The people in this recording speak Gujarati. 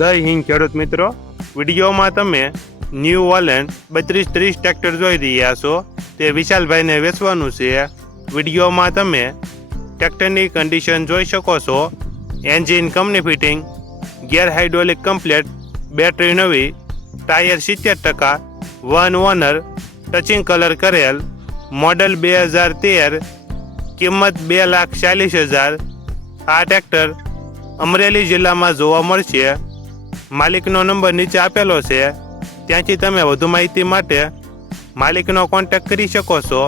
જય હિન્દ, ખેડૂત મિત્રો. વિડીયોમાં તમે ન્યૂ વોલેન્ડ બત્રીસ ત્રીસ ટ્રેક્ટર જોઈ રહ્યા છો. તે વિશાલભાઈને વેચવાનું છે. વિડીયોમાં તમે ટ્રેક્ટરની કન્ડિશન જોઈ શકો છો. Engine company fitting gear hydraulic complete, battery નવી, ટાયર સિત્તેર ટકા, વન ઓનર, ટચિંગ કલર કરેલ, મોડલ બે હજાર તેર, કિંમત બે લાખ ચાલીસ હજાર. આ ટ્રેક્ટર અમરેલી જિલ્લામાં જોવા મળશે. માલિકનો નંબર નીચે આપેલો છે. ત્યાંથી તમે વધુ માહિતી માટે માલિકનો કોન્ટેક્ટ કરી શકો છો.